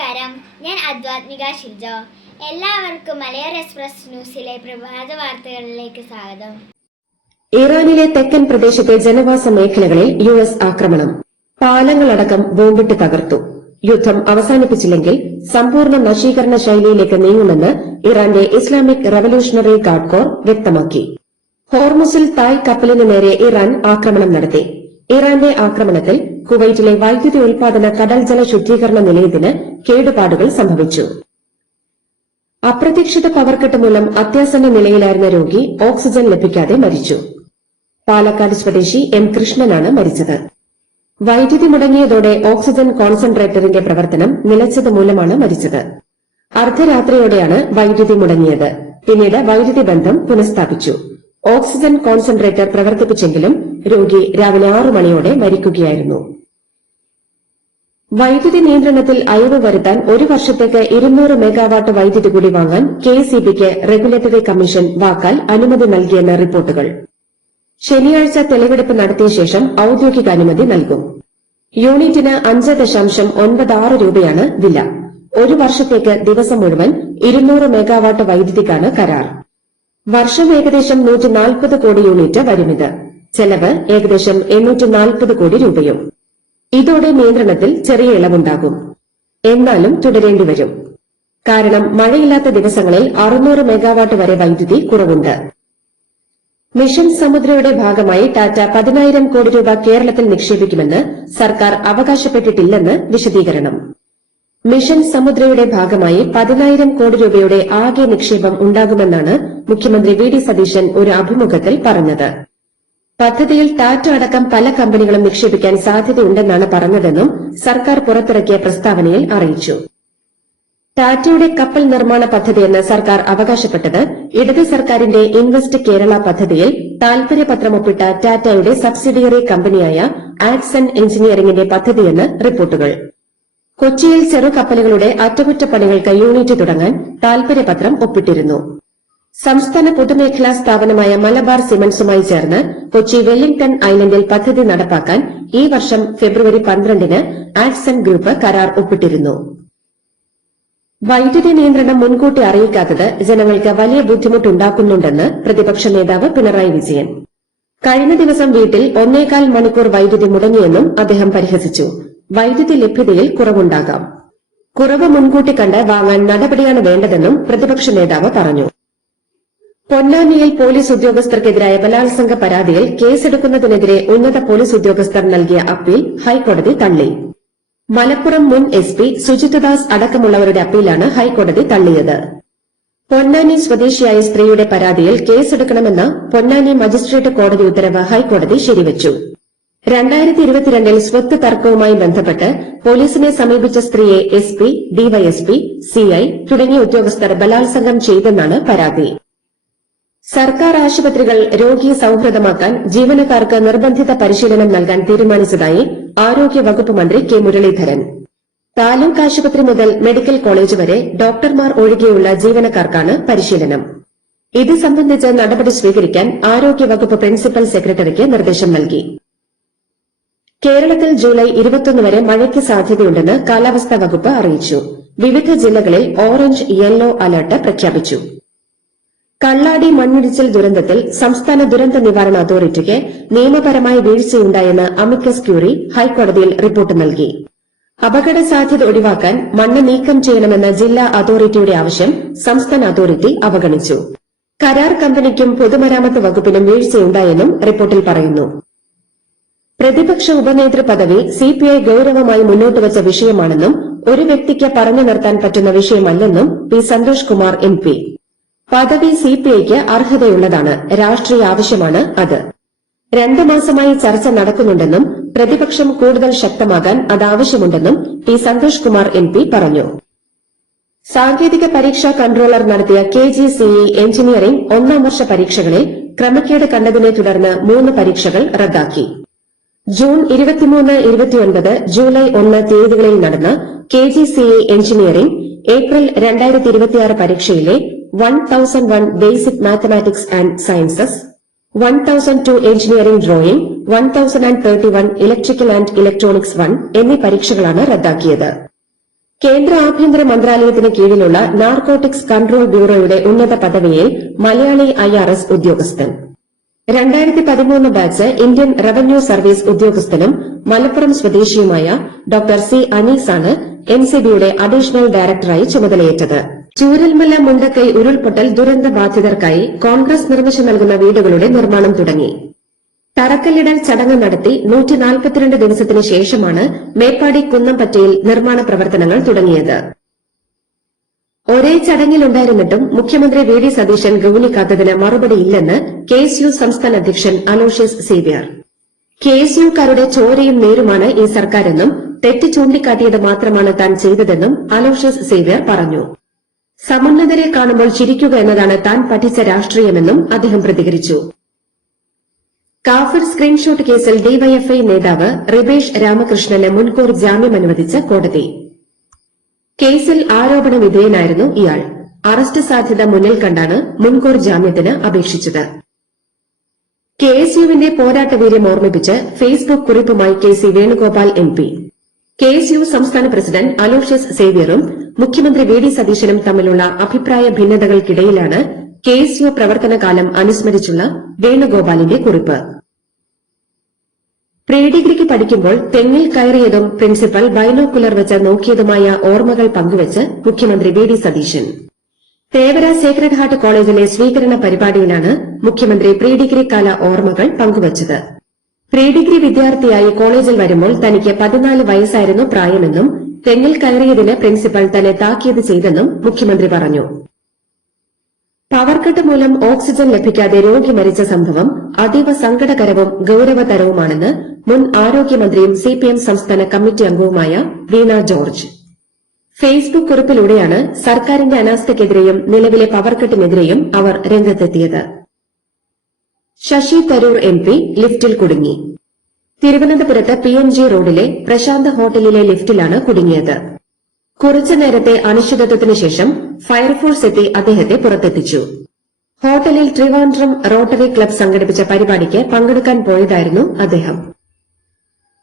നമസ്കാരം, ഞാൻ അദ്വാത്മിക ഷിജോ. എല്ലാവർക്കും മലയാളം എക്സ്പ്രസ് ന്യൂസിലെ പ്രഭാത വാർത്തകളിലേക്ക് സ്വാഗതം. ഇറാനിലെ തെക്കൻ പ്രദേശത്തെ ജനവാസ മേഖലകളിൽ US ആക്രമണം. പാലങ്ങളടക്കം ബോംബിട്ട് തകർത്തു. യുദ്ധം അവസാനിപ്പിച്ചില്ലെങ്കിൽ സമ്പൂർണ്ണ നശീകരണ ശൈലിയിലേക്ക് നീങ്ങുമെന്ന് ഇറാന്റെ ഇസ്ലാമിക് റവല്യൂഷണറി ഗാർഡ് കോർ വ്യക്തമാക്കി. ഹോർമുസിൽ തായ് കപ്പലിന് നേരെ ഇറാൻ ആക്രമണം നടത്തി. ഇറാന്റെ ആക്രമണത്തിൽ കുവൈറ്റിലെ വൈദ്യുതി ഉൽപാദന കടൽ ജല ശുദ്ധീകരണ നിലയത്തിന് കേടുപാടുകൾ സംഭവിച്ചു. അപ്രതീക്ഷിത പവർക്കട്ട് മൂലം അത്യാസന്ന നിലയിലായിരുന്ന രോഗി ഓക്സിജൻ ലഭിക്കാതെ മരിച്ചു. പാലക്കാട് സ്വദേശി M കൃഷ്ണനാണ് മരിച്ചത്. വൈദ്യുതി മുടങ്ങിയതോടെ ഓക്സിജൻ കോൺസെൻട്രേറ്ററിന്റെ പ്രവർത്തനം നിലച്ചത് മൂലമാണ് മരിച്ചത്. അർദ്ധരാത്രിയോടെയാണ് വൈദ്യുതി മുടങ്ങിയത്. പിന്നീട് വൈദ്യുതി ബന്ധം പുനഃസ്ഥാപിച്ചു. ഓക്സിജൻ കോൺസെൻട്രേറ്റർ പ്രവർത്തിപ്പിച്ചെങ്കിലും രോഗി രാവിലെ 6 മണിയോടെ മരിക്കുകയായിരുന്നു. വൈദ്യുതി നിയന്ത്രണത്തിൽ അയവ് വരുത്താൻ 1 വർഷത്തേക്ക് 200 മെഗാവാട്ട് വൈദ്യുതി കൂടി വാങ്ങാൻ KECBക്ക് റെഗുലേറ്ററി കമ്മീഷൻ വാക്കാൽ അനുമതി നൽകിയെന്ന് റിപ്പോർട്ടുകൾ. ശനിയാഴ്ച തെളിവെടുപ്പ് നടത്തിയ ശേഷം ഔദ്യോഗിക അനുമതി നൽകും. യൂണിറ്റിന് 5.96 രൂപയാണ് വില. 1 വർഷത്തേക്ക് ദിവസം മുഴുവൻ 200 മെഗാവാട്ട് വൈദ്യുതിക്കാണ് കരാർ. വർഷം ഏകദേശം 140 കോടി യൂണിറ്റ് വരുമിത്. ചെലവ് ഏകദേശം 840 കോടി രൂപയും. ഇതോടെ നിയന്ത്രണത്തിൽ ചെറിയ ഇളവുണ്ടാകും. എന്നാലും തുടരേണ്ടിവരും. കാരണം മഴയില്ലാത്ത ദിവസങ്ങളിൽ 600 മെഗാവാട്ട് വരെ വൈദ്യുതി കുറവുണ്ട്. മിഷൻ സമുദ്രയുടെ ഭാഗമായി ടാറ്റ 10,000 കോടി രൂപ കേരളത്തിൽ നിക്ഷേപിക്കുമെന്ന് സർക്കാർ അവകാശപ്പെട്ടിട്ടില്ലെന്ന് വിശദീകരണം. മിഷൻ സമുദ്രയുടെ ഭാഗമായി 10,000 കോടി രൂപയുടെ ആകെ നിക്ഷേപം ഉണ്ടാകുമെന്നാണ് മുഖ്യമന്ത്രി VD സതീശൻ ഒരു അഭിമുഖത്തിൽ പറഞ്ഞത്. പദ്ധതിയിൽ ടാറ്റ അടക്കം പല കമ്പനികളും നിക്ഷേപിക്കാൻ സാധ്യതയുണ്ടെന്നാണ് പറഞ്ഞതെന്നും സർക്കാർ പുറത്തിറക്കിയ പ്രസ്താവനയിൽ അറിയിച്ചു. ടാറ്റയുടെ കപ്പൽ നിർമ്മാണ പദ്ധതിയെന്ന് സർക്കാർ അവകാശപ്പെട്ടത് ഇടത് സർക്കാരിന്റെ ഇൻവെസ്റ്റ് കേരള പദ്ധതിയിൽ താൽപര്യപത്രം ഒപ്പിട്ട ടാറ്റയുടെ സബ്സിഡിയറി കമ്പനിയായ ആക്സൺ എഞ്ചിനീയറിംഗിന്റെ പദ്ധതിയെന്ന് റിപ്പോർട്ടുകൾ. കൊച്ചിയിൽ ചെറുകപ്പലുകളുടെ അറ്റകുറ്റപ്പണികൾക്ക് യൂണിറ്റ് തുടങ്ങാൻ താൽപര്യപത്രം ഒപ്പിട്ടിരുന്നു. സംസ്ഥാന പൊതുമേഖലാ സ്ഥാപനമായ മലബാർ സിമന്റ്സുമായി ചേർന്ന് കൊച്ചി വെല്ലിംഗ്ടൺ ഐലൻഡിൽ പദ്ധതി നടപ്പാക്കാൻ ഈ വർഷം ഫെബ്രുവരി 12-ന് ആക്സൺ ഗ്രൂപ്പ് കരാർ ഒപ്പിട്ടിരുന്നു. വൈദ്യുതി നിയന്ത്രണം മുൻകൂട്ടി അറിയിക്കാത്തത് ജനങ്ങൾക്ക് വലിയ ബുദ്ധിമുട്ടുണ്ടാക്കുന്നുണ്ടെന്ന് പ്രതിപക്ഷ നേതാവ് പിണറായി വിജയൻ. കഴിഞ്ഞ ദിവസം വീട്ടിൽ 1.25 മണിക്കൂർ വൈദ്യുതി മുടങ്ങിയെന്നും അദ്ദേഹം പരിഹസിച്ചു. വൈദ്യുതി ലഭ്യതയിൽ കുറവുണ്ടാകാം. കുറവ് മുൻകൂട്ടി കണ്ട് വാങ്ങാൻ നടപടിയാണ് വേണ്ടതെന്നും പ്രതിപക്ഷ നേതാവ് പറഞ്ഞു. പൊന്നാനിയിൽ പോലീസ് ഉദ്യോഗസ്ഥർക്കെതിരായ ബലാത്സംഗ പരാതിയിൽ കേസെടുക്കുന്നതിനെതിരെ ഉന്നത പോലീസ് ഉദ്യോഗസ്ഥർ നൽകിയ അപ്പീൽ ഹൈക്കോടതി തള്ളി. മലപ്പുറം മുൻ SP സുജിത് ദാസ് അടക്കമുള്ളവരുടെ അപ്പീലാണ് ഹൈക്കോടതി തള്ളിയത്. പൊന്നാനി സ്വദേശിയായ സ്ത്രീയുടെ പരാതിയിൽ കേസെടുക്കണമെന്ന പൊന്നാനി മജിസ്ട്രേറ്റ് കോടതി ഉത്തരവ് ഹൈക്കോടതി ശരിവച്ചു. 2022-ൽ സ്വത്ത് തർക്കവുമായി ബന്ധപ്പെട്ട് പോലീസിനെ സമീപിച്ച സ്ത്രീയെ SP, DYSP, CI തുടങ്ങിയ ഉദ്യോഗസ്ഥർ ബലാത്സംഗം ചെയ്തെന്നാണ് പരാതി. സർക്കാർ ആശുപത്രികൾ രോഗി സൌഹൃദമാക്കാൻ ജീവനക്കാർക്ക് നിർബന്ധിത പരിശീലനം നൽകാൻ തീരുമാനിച്ചതായി ആരോഗ്യവകുപ്പ് മന്ത്രി K മുരളീധരൻ. താലൂക്ക് ആശുപത്രി മുതൽ മെഡിക്കൽ കോളേജ് വരെ ഡോക്ടർമാർ ഒഴികെയുള്ള ജീവനക്കാർക്കാണ് പരിശീലനം. ഇത് സംബന്ധിച്ച് നടപടി സ്വീകരിക്കാൻ ആരോഗ്യവകുപ്പ് പ്രിൻസിപ്പൽ സെക്രട്ടറിക്ക് നിർദ്ദേശം നൽകി. കേരളത്തിൽ ജൂലൈ 21 വരെ മഴയ്ക്ക് സാധ്യതയുണ്ടെന്ന് കാലാവസ്ഥാ വകുപ്പ് അറിയിച്ചു. വിവിധ ജില്ലകളിൽ ഓറഞ്ച്, യെല്ലോ അലർട്ട് പ്രഖ്യാപിച്ചു. കള്ളാടി മണ്ണിടിച്ചിൽ ദുരന്തത്തിൽ സംസ്ഥാന ദുരന്ത നിവാരണ അതോറിറ്റിക്ക് നിയമപരമായ വീഴ്ചയുണ്ടായെന്ന് അമിക്കസ് ക്യൂറി ഹൈക്കോടതിയിൽ റിപ്പോർട്ട് നൽകി. അപകട സാധ്യത ഒഴിവാക്കാൻ മണ്ണ് നീക്കം ചെയ്യണമെന്ന ജില്ലാ അതോറിറ്റിയുടെ ആവശ്യം സംസ്ഥാന അതോറിറ്റി അവഗണിച്ചു. കരാർ കമ്പനിക്കും പൊതുമരാമത്ത് വകുപ്പിനും വീഴ്ചയുണ്ടായെന്നും റിപ്പോർട്ടിൽ പറയുന്നു. പ്രതിപക്ഷ ഉപനേതൃ പദവി CPI ഗൌരവമായി മുന്നോട്ടുവച്ച വിഷയമാണെന്നും ഒരു വ്യക്തിക്ക് പറഞ്ഞു നിർത്താൻ പറ്റുന്ന വിഷയമല്ലെന്നും P സന്തോഷ് കുമാർ MP. പദവി CPIക്ക് അർഹതയുള്ളതാണ്, രാഷ്ട്രീയ ആവശ്യമാണ് അത്. 2 മാസമായി ചർച്ച നടക്കുന്നുണ്ടെന്നും പ്രതിപക്ഷം കൂടുതൽ ശക്തമാകാൻ അതാവശ്യമുണ്ടെന്നും P സന്തോഷ് കുമാർ MP പറഞ്ഞു. സാങ്കേതിക പരീക്ഷാ കൺട്രോളർ നടത്തിയ KGCE എഞ്ചിനീയറിംഗ് 1ാം വർഷ പരീക്ഷകളിൽ ക്രമക്കേട് കണ്ടതിനെ തുടർന്ന് 3 പരീക്ഷകൾ റദ്ദാക്കി. ജൂൺ 23, 29, ജൂലൈ 1 തീയതികളിൽ നടന്ന KGCE engineering April 2026 പരീക്ഷയിലെ 1001 basic mathematics and sciences, 1002 engineering drawing, 1031 electrical and electronics 1 എന്നീ പരീക്ഷകളാണ് റദ്ദാക്കിയത്. കേന്ദ്ര ആഭ്യന്തര മന്ത്രാലയത്തിന് കീഴിലുള്ള നാർക്കോട്ടിക്സ് കൺട്രോൾ ബ്യൂറോയുടെ ഉന്നത പദവിയിൽ മലയാളി IRS ഉദ്യോഗസ്ഥൻ. 2013 ബാച്ച് ഇന്ത്യൻ റവന്യൂ സർവീസ് ഉദ്യോഗസ്ഥനും മലപ്പുറം സ്വദേശിയുമായ ഡോക്ടർ സി അനീസാണ് NCBയുടെ അഡീഷണൽ ഡയറക്ടറായി ചുമതലയേറ്റത്. ചൂരൽമല മുണ്ടക്കൈ ഉരുൾപൊട്ടൽ ദുരന്ത ബാധിതർക്കായി കോൺഗ്രസ് നിർമ്മിച്ചു നൽകുന്ന വീടുകളുടെ നിർമ്മാണം തുടങ്ങി. തറക്കല്ലിടൽ ചടങ്ങ് നടത്തി 142 ദിവസത്തിനു ശേഷമാണ് മേപ്പാടി കുന്നംപറ്റയിൽ നിർമ്മാണ പ്രവർത്തനങ്ങൾ തുടങ്ങിയത്. ഒരേ ചടങ്ങിലുണ്ടായിരുന്നിട്ടും മുഖ്യമന്ത്രി വി.ഡി. സതീശൻ ഗൌനിക്കാത്തതിന് മറുപടിയില്ലെന്ന് KSU സംസ്ഥാന അധ്യക്ഷൻ അലോഷ്യസ് സേവ്യർ. KSUക്കാരുടെ ചോരയും നേരുമാണ് ഈ സർക്കാരെന്നും തെറ്റ് ചൂണ്ടിക്കാട്ടിയത് മാത്രമാണ് താൻ ചെയ്തതെന്നും അലോഷ്യസ് സേവ്യർ പറഞ്ഞു. സമുന്നതരെ കാണുമ്പോൾ ചിരിക്കുക എന്നതാണ് താൻ പഠിച്ച രാഷ്ട്രീയമെന്നും അദ്ദേഹം പ്രതികരിച്ചു. കാഫിർ സ്ക്രീൻഷോട്ട് കേസിൽ ഡിവൈഎഫ്ഐ നേതാവ് റിബേഷ് രാമകൃഷ്ണന് മുൻകൂർ ജാമ്യം അനുവദിച്ച കോടതി. കേസിൽ ആരോപണ വിധേയനായിരുന്നു ഇയാൾ. അറസ്റ്റ് സാധ്യത മുന്നിൽ കണ്ടാണ് മുൻകൂർ ജാമ്യത്തിന് അപേക്ഷിച്ചത്. KSUവിന്റെ പോരാട്ടവീര്യം ഓർമ്മിപ്പിച്ച് ഫേസ്ബുക്ക് കുറിപ്പുമായി KC വേണുഗോപാൽ MP. KSU സംസ്ഥാന പ്രസിഡന്റ് അലോഷ്യസ് സേവ്യറും മുഖ്യമന്ത്രി വി.ഡി. സതീശനും തമ്മിലുള്ള അഭിപ്രായ ഭിന്നതകൾക്കിടയിലാണ് KSU പ്രവർത്തനകാലം അനുസ്മരിച്ചുള്ള വേണുഗോപാലിന്റെ കുറിപ്പ്. പ്രീ ഡിഗ്രിക്ക് പഠിക്കുമ്പോൾ തെങ്ങിൽ കയറിയതും പ്രിൻസിപ്പൽ ബൈനോക്കുലർ വെച്ച് നോക്കിയതുമായ ഓർമ്മകൾ പങ്കുവച്ച് മുഖ്യമന്ത്രി VD. Satheesan. Thevara Sacred heart കോളേജിലെ സ്വീകരണ പരിപാടിയിലാണ് മുഖ്യമന്ത്രി പ്രീ ഡിഗ്രി കാല ഓർമ്മകൾ പങ്കുവച്ചത്. പ്രീ ഡിഗ്രി വിദ്യാർത്ഥിയായി കോളേജിൽ വരുമ്പോൾ തനിക്ക് 14 വയസ്സായിരുന്നു പ്രായമെന്നും തെങ്ങിൽ കയറിയതിന് പ്രിൻസിപ്പൽ തന്നെ താക്കീത് ചെയ്തെന്നും മുഖ്യമന്ത്രി പറഞ്ഞു. പവർകട്ട് മൂലം ഓക്സിജൻ ലഭിക്കാതെ രോഗി മരിച്ച സംഭവം അതീവ സങ്കടകരവും ഗൌരവതരവുമാണെന്ന് മുൻ ആരോഗ്യമന്ത്രിയും CPM സംസ്ഥാന കമ്മിറ്റി അംഗവുമായ വീണ ജോർജ്. ഫേസ്ബുക്ക് കുറിപ്പിലൂടെയാണ് സർക്കാരിന്റെ അനാസ്ഥയ്ക്കെതിരെയും നിലവിലെ പവർകട്ടിനെതിരെയും അവർ രംഗത്തെത്തിയത്. ശശി തരൂർ MP ലിഫ്റ്റിൽ കുടുങ്ങി. തിരുവനന്തപുരത്ത് PNG റോഡിലെ പ്രശാന്ത് ഹോട്ടലിലെ ലിഫ്റ്റിലാണ് കുടുങ്ങിയത്. കുറച്ചു നേരത്തെ അനിശ്ചിതത്വത്തിനു ശേഷം ഫയർഫോഴ്സ് എത്തി അദ്ദേഹത്തെ പുറത്തെത്തിച്ചു. ഹോട്ടലിൽ ട്രിവാൻഡ്രം റോട്ടറി ക്ലബ് സംഘടിപ്പിച്ച പരിപാടിക്ക് പങ്കെടുക്കാൻ പോയതായിരുന്നു അദ്ദേഹം.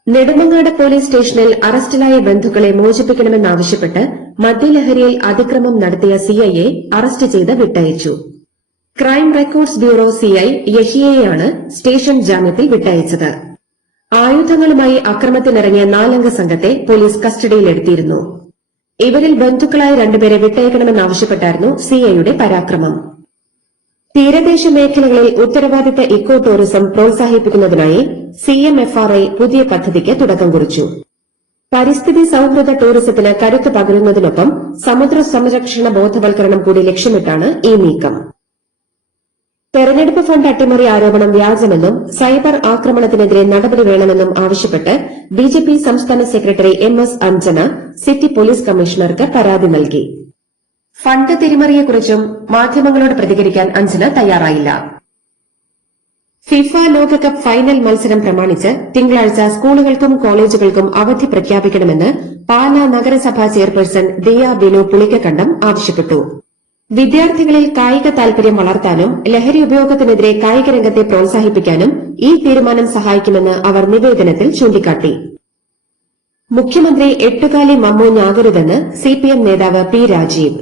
നെടുമങ്ങാട് പോലീസ് സ്റ്റേഷനിൽ അറസ്റ്റിലായ ബന്ധുക്കളെ മോചിപ്പിക്കണമെന്നാവശ്യപ്പെട്ട് മദ്യലഹരിയിൽ അതിക്രമം നടത്തിയ CIയെ അറസ്റ്റ് ചെയ്ത് വിട്ടയച്ചു. ക്രൈം റെക്കോർഡ്സ് ബ്യൂറോ CI യഹിയെയാണ് സ്റ്റേഷൻ ജാമ്യത്തിൽ വിട്ടയച്ചത്. ആയുധങ്ങളുമായി അക്രമത്തിനിറങ്ങിയ 4 അംഗ സംഘത്തെ പോലീസ് കസ്റ്റഡിയിലെടുത്തിരുന്നു. ഇവരിൽ ബന്ധുക്കളായ 2 പേരെ വിട്ടയക്കണമെന്നാവശ്യപ്പെട്ടായിരുന്നു CIയുടെ പരാക്രമം. തീരദേശ മേഖലകളിൽ ഉത്തരവാദിത്ത ഇക്കോ ടൂറിസം പ്രോത്സാഹിപ്പിക്കുന്നതിനായി CMFRI പുതിയ പദ്ധതിക്ക് തുടക്കം കുറിച്ചു. പരിസ്ഥിതി സൌഹൃദ ടൂറിസത്തിന് കരുത്ത് പകരുന്നതിനൊപ്പം സമുദ്ര സംരക്ഷണ ബോധവൽക്കരണം കൂടി ലക്ഷ്യമിട്ടാണ് ഈ നീക്കം. തെരഞ്ഞെടുപ്പ് ഫണ്ട് അട്ടിമറി ആരോപണം വ്യാജമെന്നും സൈബർ ആക്രമണത്തിനെതിരെ നടപടി വേണമെന്നും ആവശ്യപ്പെട്ട് BJP സംസ്ഥാന secretary MS Anjana city police കമ്മീഷണർക്ക് പരാതി നൽകി. ഫണ്ട് തിരിമറിയെക്കുറിച്ചും മാധ്യമങ്ങളോട് പ്രതികരിക്കാൻ അഞ്ജന തയ്യാറായില്ല. ഫിഫ ലോകകപ്പ് ഫൈനൽ മത്സരം പ്രമാണിച്ച് തിങ്കളാഴ്ച സ്കൂളുകൾക്കും കോളേജുകൾക്കും അവധി പ്രഖ്യാപിക്കണമെന്ന് പാലാ നഗരസഭാ ചെയർപേഴ്സൺ ദിയ ബിനു പുളിക്കക്കണ്ടം ആവശ്യപ്പെട്ടു. വിദ്യാർത്ഥികളിൽ കായിക താൽപര്യം വളർത്താനും ലഹരി ഉപയോഗത്തിനെതിരെ കായിക രംഗത്തെ പ്രോത്സാഹിപ്പിക്കാനും ഈ തീരുമാനം സഹായിക്കുമെന്ന് അവർ നിവേദനത്തിൽ ചൂണ്ടിക്കാട്ടി. മുഖ്യമന്ത്രി എട്ടുകാലി മമ്മൂഞ്ഞാകരുതെന്ന് CPM നേതാവ് P. രാജീവ്.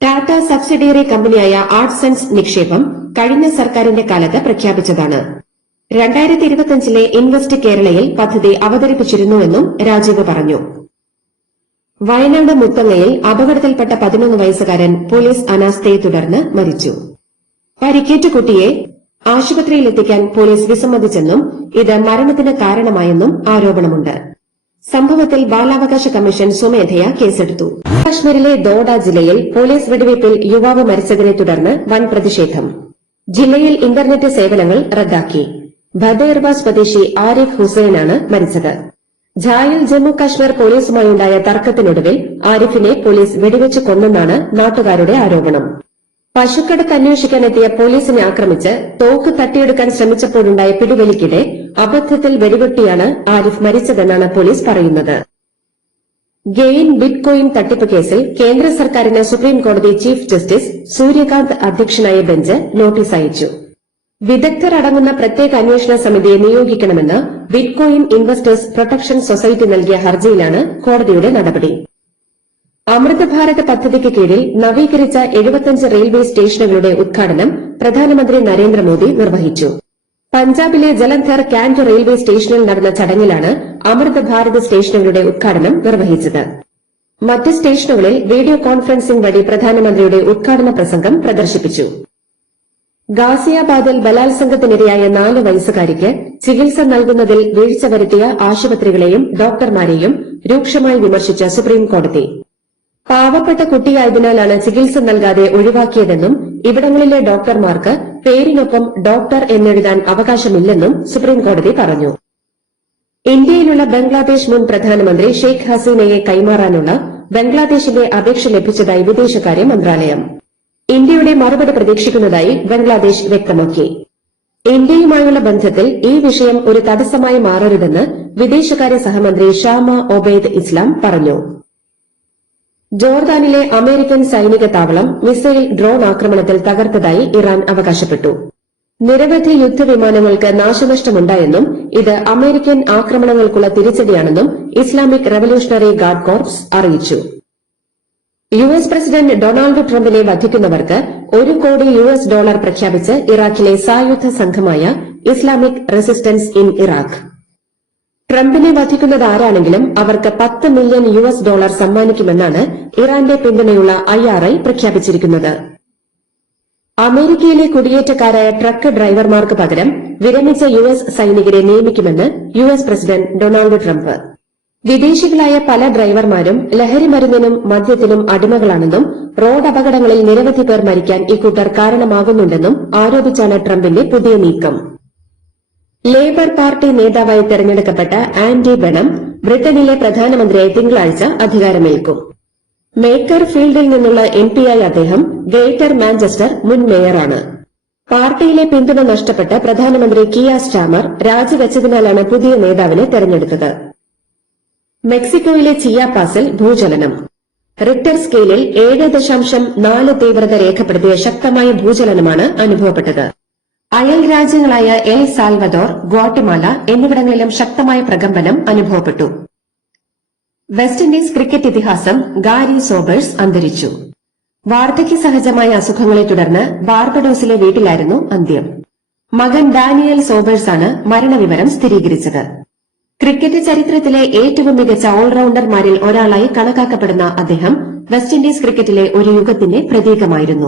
ടാറ്റ സബ്സിഡിയറി കമ്പനിയായ ആർട്ട്സൻസ് നിക്ഷേപം കഴിഞ്ഞ സർക്കാരിന്റെ കാലത്ത് പ്രഖ്യാപിച്ചതാണ്. 2025 ഇൻവെസ്റ്റ് കേരളയിൽ പദ്ധതി അവതരിപ്പിച്ചിരുന്നുവെന്നും രാജീവ് പറഞ്ഞു. വയനാട് മുത്തങ്ങയിൽ അപകടത്തിൽപ്പെട്ട 11 വയസ്സുകാരൻ പോലീസ് അനാസ്ഥയെ തുടർന്ന് മരിച്ചു. പരിക്കേറ്റ കുട്ടിയെ ആശുപത്രിയിലെത്തിക്കാൻ പോലീസ് വിസമ്മതിച്ചെന്നും ഇത് മരണത്തിന് കാരണമായെന്നും ആരോപണമുണ്ട്. സംഭവത്തിൽ ബാലാവകാശ കമ്മീഷൻ സ്വമേധയാ കേസെടുത്തു. കാശ്മീരിലെ ദോഡ ജില്ലയിൽ പോലീസ് വെടിവയ്പിൽ യുവാവ് മരിച്ചതിനെ തുടർന്ന് വൻ പ്രതിഷേധം. ജില്ലയിൽ ഇന്റർനെറ്റ് സേവനങ്ങൾ റദ്ദാക്കി. ഭദേർവ സ്വദേശി ആരിഫ് ഹുസൈനാണ് മരിച്ചത്. ഝായിൽ ജമ്മു കാശ്മീർ പോലീസുമായുണ്ടായ തർക്കത്തിനൊടുവിൽ ആരിഫിനെ പോലീസ് വെടിവെച്ച് കൊന്നെന്നാണ് നാട്ടുകാരുടെ ആരോപണം. പശുക്കടത്ത് അന്വേഷിക്കാനെത്തിയ പോലീസിനെ ആക്രമിച്ച് തോക്ക് തട്ടിയെടുക്കാൻ ശ്രമിച്ചപ്പോഴുണ്ടായ പിടിവലിക്കിടെ അബദ്ധത്തിൽ വെടിവെട്ടിയാണ് ആരിഫ് മരിച്ചതെന്നാണ് പോലീസ് പറയുന്നത്. ഗെയിൻ ബിറ്റ്കോയിൻ തട്ടിപ്പ് കേസിൽ കേന്ദ്ര സർക്കാരിന് സുപ്രീംകോടതി ചീഫ് ജസ്റ്റിസ് സൂര്യകാന്ത് അധ്യക്ഷനായ ബെഞ്ച് നോട്ടീസ് അയച്ചു. വിദഗ്ധർ അടങ്ങുന്ന പ്രത്യേക അന്വേഷണ സമിതിയെ നിയോഗിക്കണമെന്ന് ബിറ്റ്കോയിൻ ഇൻവെസ്റ്റേഴ്സ് പ്രൊട്ടക്ഷൻ സൊസൈറ്റി നൽകിയ ഹർജിയിലാണ് കോടതിയുടെ നടപടി. അമൃത് ഭാരത് പദ്ധതിക്ക് കീഴിൽ നവീകരിച്ച 75 റെയിൽവേ സ്റ്റേഷനുകളുടെ ഉദ്ഘാടനം പ്രധാനമന്ത്രി നരേന്ദ്രമോദി നിർവഹിച്ചു. പഞ്ചാബിലെ ജലന്ധർ കാന്റ് റെയിൽവേ സ്റ്റേഷനിൽ നടന്ന ചടങ്ങിലാണ് അമൃത് ഭാരത് സ്റ്റേഷനുകളുടെ ഉദ്ഘാടനം നിർവഹിച്ചത്. മറ്റ് സ്റ്റേഷനുകളിൽ വീഡിയോ കോൺഫറൻസിംഗ് വഴി പ്രധാനമന്ത്രിയുടെ ഉദ്ഘാടന പ്രസംഗം പ്രദർശിപ്പിച്ചു. ഗാസിയാബാദിൽ ബലാത്സംഗത്തിനിരയായ 4 വയസ്സുകാരിക്ക് ചികിത്സ നൽകുന്നതിൽ വീഴ്ച വരുത്തിയ ആശുപത്രികളെയും ഡോക്ടർമാരെയും രൂക്ഷമായി വിമർശിച്ച സുപ്രീംകോടതി. പാവപ്പെട്ട കുട്ടിയായതിനാലാണ് ചികിത്സ നൽകാതെ ഒഴിവാക്കിയതെന്നും ഇവിടങ്ങളിലെ ഡോക്ടർമാർക്ക് പേരിനൊപ്പം ഡോക്ടർ എന്നെഴുതാൻ അവകാശമില്ലെന്നും സുപ്രീംകോടതി പറഞ്ഞു. ഇന്ത്യയിലുള്ള ബംഗ്ലാദേശ് മുൻ പ്രധാനമന്ത്രി ഷെയ്ഖ് ഹസീനയെ കൈമാറാനുള്ള ബംഗ്ലാദേശിന്റെ അപേക്ഷ ലഭിച്ചതായി വിദേശകാര്യ മന്ത്രാലയം. ഇന്ത്യയുടെ മറുപടി പ്രതീക്ഷിക്കുന്നതായി ബംഗ്ലാദേശ് വ്യക്തമാക്കി. ഇന്ത്യയുമായുള്ള ബന്ധത്തിൽ ഈ വിഷയം ഒരു തടസ്സമായി മാറരുതെന്ന് വിദേശകാര്യ സഹമന്ത്രി ഷാമ ഒബൈദ് ഇസ്ലാം പറഞ്ഞു. ജോർദാനിലെ അമേരിക്കൻ സൈനിക താവളം മിസൈൽ ഡ്രോൺ ആക്രമണത്തിൽ തകർത്തതായി ഇറാൻ അവകാശപ്പെട്ടു. നിരവധി യുദ്ധവിമാനങ്ങൾക്ക് നാശനഷ്ടമുണ്ടായെന്നും ഇത് അമേരിക്കൻ ആക്രമണങ്ങൾക്കുള്ള തിരിച്ചടിയാണെന്നും ഇസ്ലാമിക് റവല്യൂഷണറി ഗാർഡ് കോർപ്സ് അറിയിച്ചു. യുഎസ് പ്രസിഡന്റ് ഡൊണാൾഡ് ട്രംപിനെ വധിക്കുന്നവർക്ക് $1 കോടി പ്രഖ്യാപിച്ച് ഇറാഖിലെ സായുധ സംഘമായ ഇസ്ലാമിക് റെസിസ്റ്റൻസ് ഇൻ ഇറാഖ്. ട്രംപിനെ വധിക്കുന്നത് ആരാണെങ്കിലും അവർക്ക് $10 മില്യൺ സമ്മാനിക്കുമെന്നാണ് ഇറാന്റെ പിന്തുണയുള്ള IRI പ്രഖ്യാപിച്ചിരിക്കുന്നത്. അമേരിക്കയിലെ കുടിയേറ്റക്കാരായ ട്രക്ക് ഡ്രൈവർമാർക്ക് പകരം വിരമിച്ച യുഎസ് സൈനികരെ നിയമിക്കുമെന്ന് യുഎസ് പ്രസിഡന്റ് ഡൊണാൾഡ് ട്രംപ്. വിദേശികളായ പല ഡ്രൈവർമാരും ലഹരിമരുന്നിനും മദ്യത്തിനും അടിമകളാണെന്നും റോഡ് അപകടങ്ങളിൽ നിരവധി പേർ മരിക്കാൻ ഇക്കൂട്ടർ കാരണമാകുന്നുണ്ടെന്നും ആരോപിച്ചാണ് ട്രംപിന്റെ പുതിയ നീക്കം. ലേബർ പാർട്ടി നേതാവായി തെരഞ്ഞെടുക്കപ്പെട്ട ആൻഡി ബെണം ബ്രിട്ടനിലെ പ്രധാനമന്ത്രിയായി തിങ്കളാഴ്ച അധികാരമേൽക്കും. മേക്കർ ഫീൽഡിൽ നിന്നുള്ള എംപിയായ അദ്ദേഹം ഗ്രേറ്റർ മാഞ്ചസ്റ്റർ മുൻ മേയറാണ്. പാർട്ടിയിലെ പിന്തുണ നഷ്ടപ്പെട്ട് പ്രധാനമന്ത്രി കിയ സ്റ്റാമർ രാജിവെച്ചതിനാലാണ് പുതിയ നേതാവിനെ തെരഞ്ഞെടുത്തത്. മെക്സിക്കോയിലെ ചിയാപാസിൽ ഭൂചലനം. റിക്ടർ സ്കെയിലിൽ 7.4 തീവ്രത രേഖപ്പെടുത്തിയ ശക്തമായ ഭൂചലനമാണ് അനുഭവപ്പെട്ടത്. അയൽ രാജ്യങ്ങളായ എൽ സാൽവദോർ, ഗ്വാട്ടമാല എന്നിവിടങ്ങളിലും ശക്തമായ പ്രകമ്പനം അനുഭവപ്പെട്ടു. വെസ്റ്റ് ഇൻഡീസ് ക്രിക്കറ്റ് ഇതിഹാസം ഗാരി സോബേഴ്സ് അന്തരിച്ചു. വാർദ്ധക്യ സഹജമായ അസുഖങ്ങളെ തുടർന്ന് ബാർബഡോസിലെ വീട്ടിലായിരുന്നു അന്ത്യം. മകൻ ഡാനിയൽ സോബേഴ്സാണ് മരണവിവരം സ്ഥിരീകരിച്ചത്. ക്രിക്കറ്റ് ചരിത്രത്തിലെ ഏറ്റവും മികച്ച ഓൾറൌണ്ടർമാരിൽ ഒരാളായി കണക്കാക്കപ്പെടുന്ന അദ്ദേഹം വെസ്റ്റ് ഇൻഡീസ് ക്രിക്കറ്റിലെ ഒരു യുഗത്തിന്റെ പ്രതീകമായിരുന്നു.